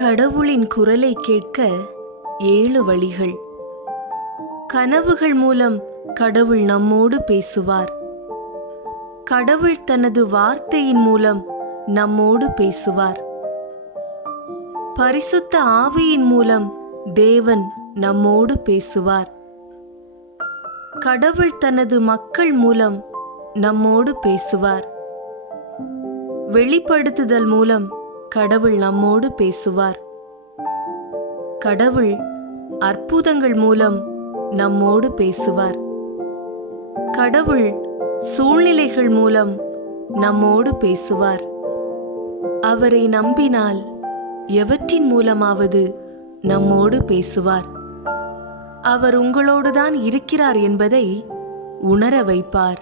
கடவுளின் குரலை கேட்க ஏழு வழிகள். கனவுகள் மூலம் கடவுள் நம்மோடு பேசுவார். கடவுள் தனது வார்த்தையின் மூலம் நம்மோடு பேசுவார். பரிசுத்த ஆவியின் மூலம் தேவன் நம்மோடு பேசுவார். கடவுள் தனது மக்கள் மூலம் நம்மோடு பேசுவார். வெளிப்படுத்துதல் மூலம் கடவுள் நம்மோடு பேசுவார். கடவுள் அற்புதங்கள் மூலம் நம்மோடு பேசுவார். கடவுள் சூழ்நிலைகள் மூலம் நம்மோடு பேசுவார். அவரை நம்பினால் எவற்றின் மூலமாவது நம்மோடு பேசுவார். அவர் உங்களோடுதான் இருக்கிறார் என்பதை உணர வைப்பார்.